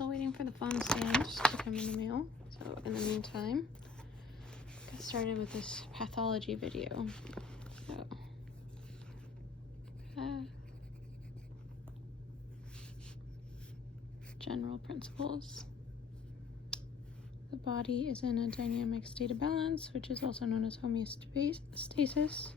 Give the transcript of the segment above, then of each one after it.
Still waiting for the phone stand to come in the mail. So in the meantime, get started with this pathology video. So, general principles. The body is in a dynamic state of balance, which is also known as homeostasis.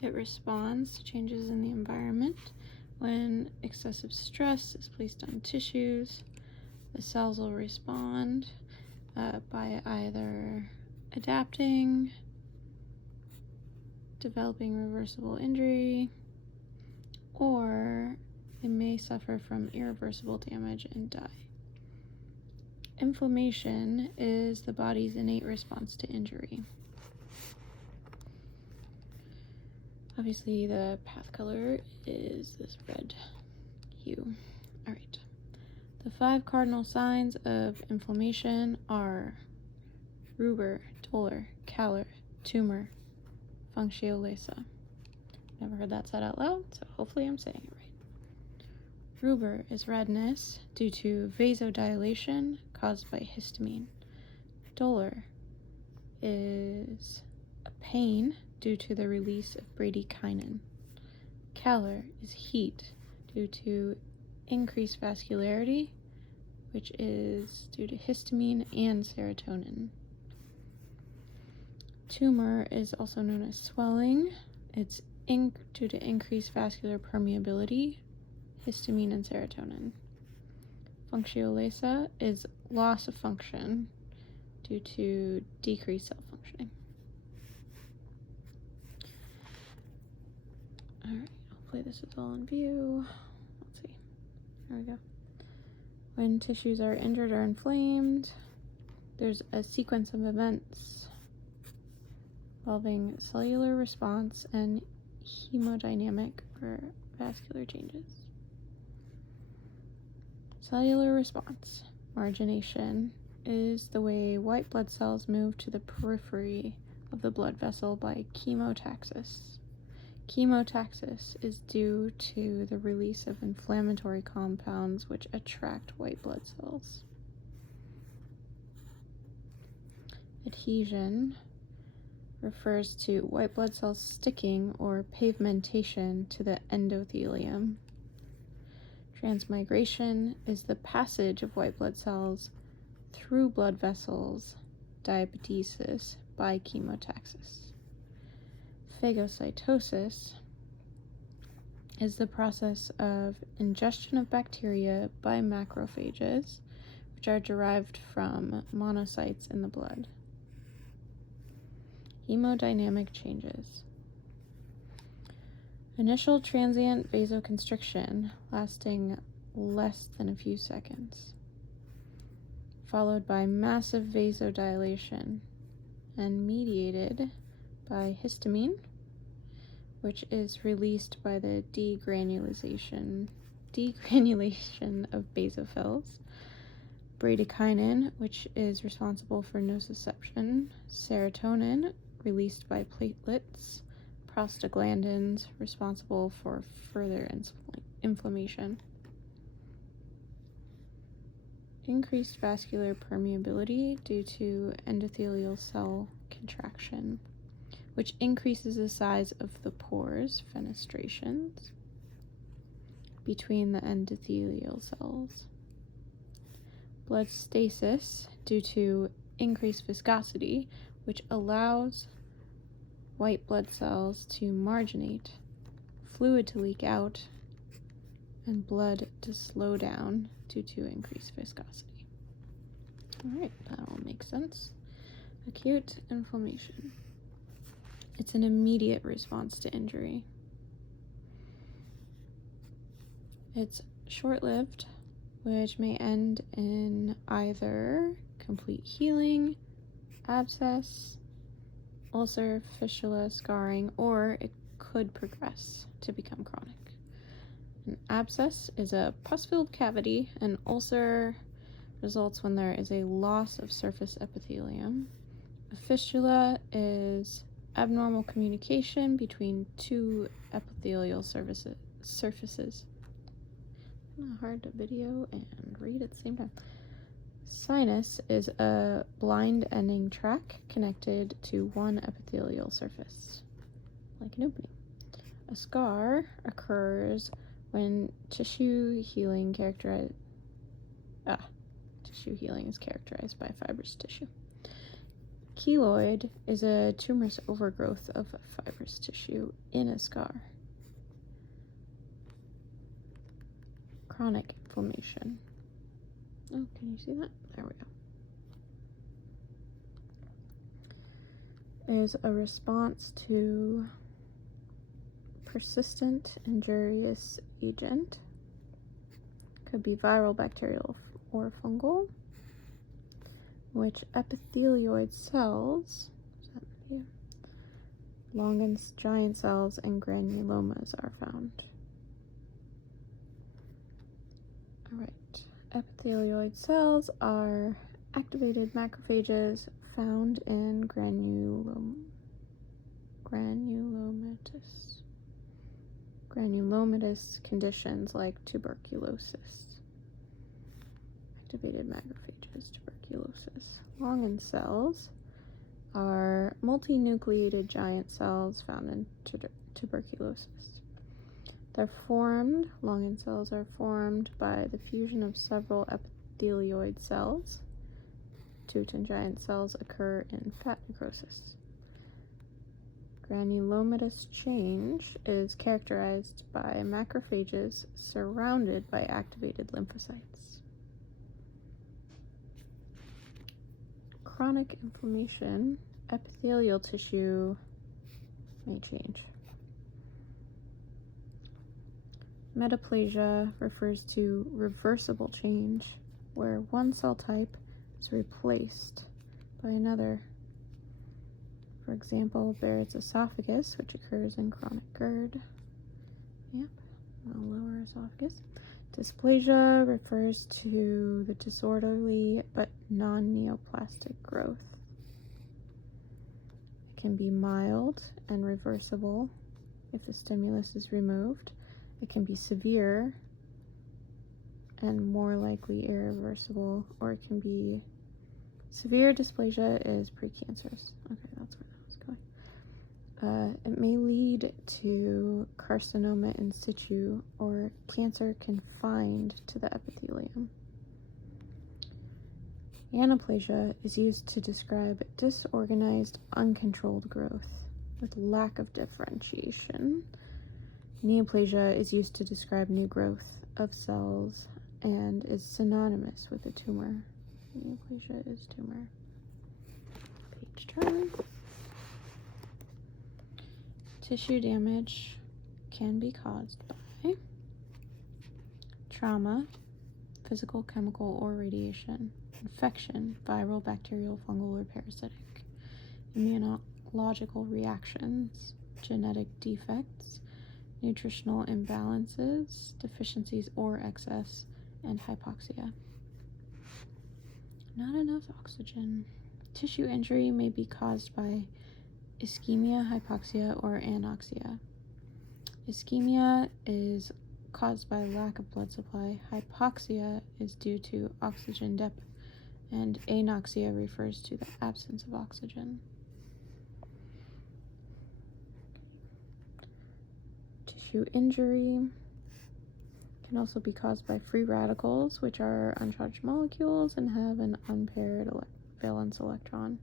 It responds to changes in the environment. When excessive stress is placed on tissues, the cells will respond by either adapting, developing reversible injury, or they may suffer from irreversible damage and die. Inflammation is the body's innate response to injury. Obviously, the path color is this red hue. All right. The 5 cardinal signs of inflammation are rubor, dolor, calor, tumor, functiolasa. Never heard that said out loud, so hopefully I'm saying it right. Rubor is redness due to vasodilation caused by histamine. Dolor is a pain due to the release of bradykinin. Calor is heat due to increased vascularity, which is due to histamine and serotonin. Tumor is also known as swelling. It's due to increased vascular permeability, histamine and serotonin. Functiolasa is loss of function due to decreased cell functioning. Alright, hopefully this is all in view. Let's see. There we go. When tissues are injured or inflamed, there's a sequence of events involving cellular response and hemodynamic or vascular changes. Cellular response, margination, is the way white blood cells move to the periphery of the blood vessel by chemotaxis. Chemotaxis is due to the release of inflammatory compounds which attract white blood cells. Adhesion refers to white blood cells sticking or pavementation to the endothelium. Transmigration is the passage of white blood cells through blood vessels, diabetesis, by chemotaxis. Phagocytosis is the process of ingestion of bacteria by macrophages, which are derived from monocytes in the blood. Hemodynamic changes. Initial transient vasoconstriction lasting less than a few seconds, followed by massive vasodilation and mediated by histamine, which is released by the degranulation of basophils, bradykinin, which is responsible for nociception, serotonin, released by platelets, prostaglandins, responsible for further inflammation. Increased vascular permeability due to endothelial cell contraction, which increases the size of the pores, fenestrations, between the endothelial cells. Blood stasis due to increased viscosity, which allows white blood cells to marginate, fluid to leak out, and blood to slow down due to increased viscosity. Alright, that all makes sense. Acute inflammation. It's an immediate response to injury. It's short-lived, which may end in either complete healing, abscess, ulcer, fistula, scarring, or it could progress to become chronic. An abscess is a pus-filled cavity. An ulcer results when there is a loss of surface epithelium. A fistula is abnormal communication between 2 epithelial surfaces. Hard to video and read at the same time. Sinus is a blind-ending tract connected to one epithelial surface, like an opening. A scar occurs when tissue healing is characterized by fibrous tissue. Keloid is a tumorous overgrowth of fibrous tissue in a scar. Chronic inflammation. Oh, can you see that? There we go. Is a response to persistent injurious agent. Could be viral, bacterial, or fungal, which epithelioid cells, Longan's giant cells and granulomas are found. Alright, epithelioid cells are activated macrophages found in granulomatous conditions like tuberculosis. Activated macrophages, tuberculosis. Longan cells are multinucleated giant cells found in tuberculosis. Longan cells are formed by the fusion of several epithelioid cells. Teuton giant cells occur in fat necrosis. Granulomatous change is characterized by macrophages surrounded by activated lymphocytes. Chronic inflammation, epithelial tissue may change. Metaplasia refers to reversible change, where one cell type is replaced by another. For example, Barrett's esophagus, which occurs in chronic GERD. Yep, the lower esophagus. Dysplasia refers to the disorderly but non-neoplastic growth. It can be mild and reversible if the stimulus is removed. It can be severe and more likely irreversible, or it can be severe dysplasia is precancerous. Okay, that's where that was going. It may lead to carcinoma in situ or cancer confined to the epithelium. Anaplasia is used to describe disorganized, uncontrolled growth with lack of differentiation. Neoplasia is used to describe new growth of cells and is synonymous with a tumor. Neoplasia is tumor. Page turn. Tissue damage can be caused by trauma, physical, chemical, or radiation, infection, viral, bacterial, fungal, or parasitic, immunological reactions, genetic defects, nutritional imbalances, deficiencies or excess, and hypoxia. Not enough oxygen. Tissue injury may be caused by ischemia, hypoxia, or anoxia. Ischemia is caused by lack of blood supply. Hypoxia is due to oxygen depth, and anoxia refers to the absence of oxygen. Tissue injury can also be caused by free radicals, which are uncharged molecules and have an unpaired valence electron.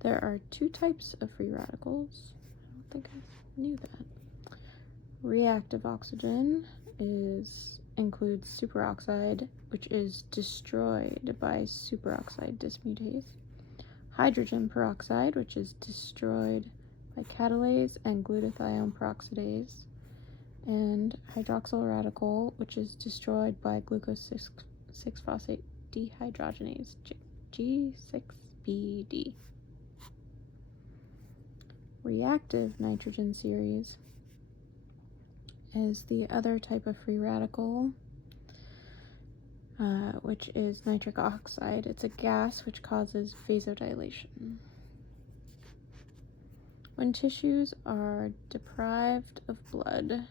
There are two types of free radicals. I don't think I knew that. Reactive oxygen includes superoxide, which is destroyed by superoxide dismutase. Hydrogen peroxide, which is destroyed by catalase and glutathione peroxidase. And hydroxyl radical, which is destroyed by glucose 6-phosphate dehydrogenase, G6PD. Reactive nitrogen series is the other type of free radical, which is nitric oxide. It's a gas which causes vasodilation. When tissues are deprived of blood,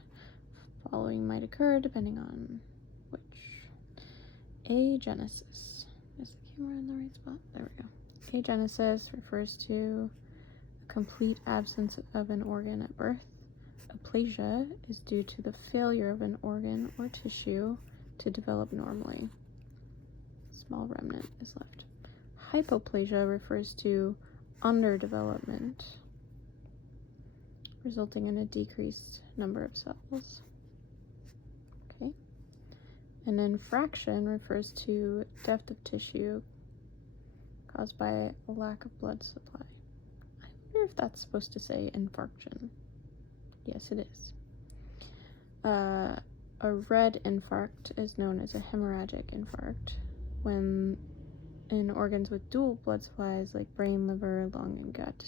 following might occur depending on which. Agenesis is the Somewhere in the right spot. There we go. Agenesis refers to a complete absence of an organ at birth. Aplasia is due to the failure of an organ or tissue to develop normally. Small remnant is left. Hypoplasia refers to underdevelopment, resulting in a decreased number of cells. Okay. And infraction refers to depth of tissue caused by a lack of blood supply. I wonder if that's supposed to say infarction. Yes, it is. A red infarct is known as a hemorrhagic infarct when in organs with dual blood supplies like brain, liver, lung, and gut.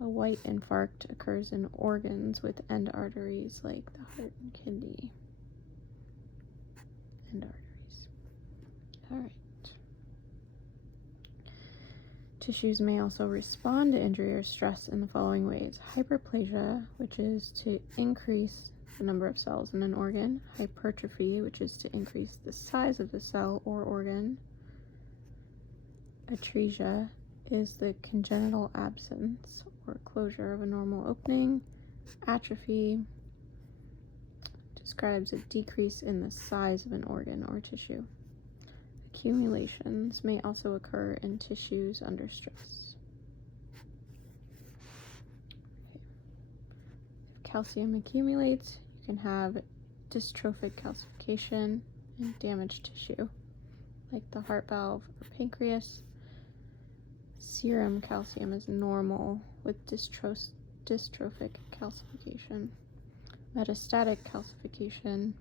A white infarct occurs in organs with end arteries like the heart and kidney. End arteries. All right. Tissues may also respond to injury or stress in the following ways. Hyperplasia, which is to increase the number of cells in an organ. Hypertrophy, which is to increase the size of the cell or organ. Atresia is the congenital absence or closure of a normal opening. Atrophy describes a decrease in the size of an organ or tissue. Accumulations may also occur in tissues under stress. Okay. If calcium accumulates, you can have dystrophic calcification and damaged tissue, like the heart valve or pancreas. Serum calcium is normal with dystrophic calcification. Metastatic calcification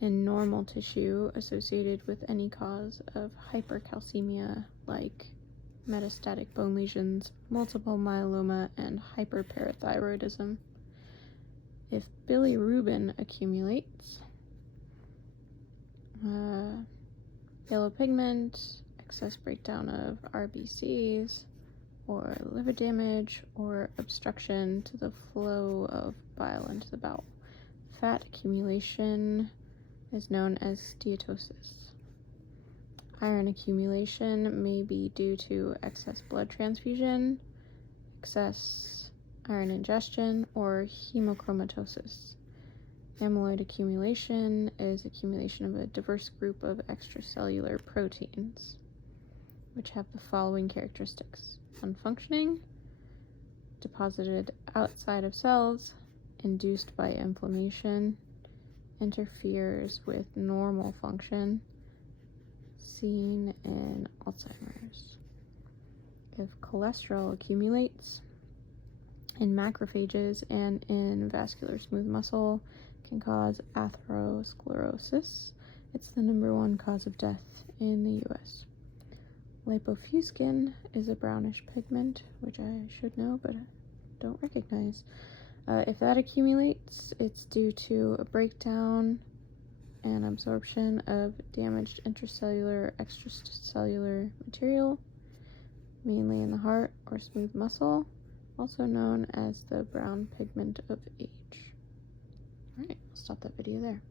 in normal tissue associated with any cause of hypercalcemia like metastatic bone lesions, multiple myeloma, and hyperparathyroidism. If bilirubin accumulates, yellow pigment, excess breakdown of RBCs, or liver damage, or obstruction to the flow of bile into the bowel. Fat accumulation is known as steatosis. Iron accumulation may be due to excess blood transfusion, excess iron ingestion, or hemochromatosis. Amyloid accumulation is accumulation of a diverse group of extracellular proteins, which have the following characteristics: unfunctioning, deposited outside of cells, induced by inflammation, interferes with normal function, seen in Alzheimer's. If cholesterol accumulates in macrophages and in vascular smooth muscle, can cause atherosclerosis. It's the #1 cause of death in the US. Lipofuscin is a brownish pigment, which I should know, but I don't recognize. If that accumulates, it's due to a breakdown and absorption of damaged intracellular, extracellular material, mainly in the heart or smooth muscle, also known as the brown pigment of age. Alright, I'll stop that video there.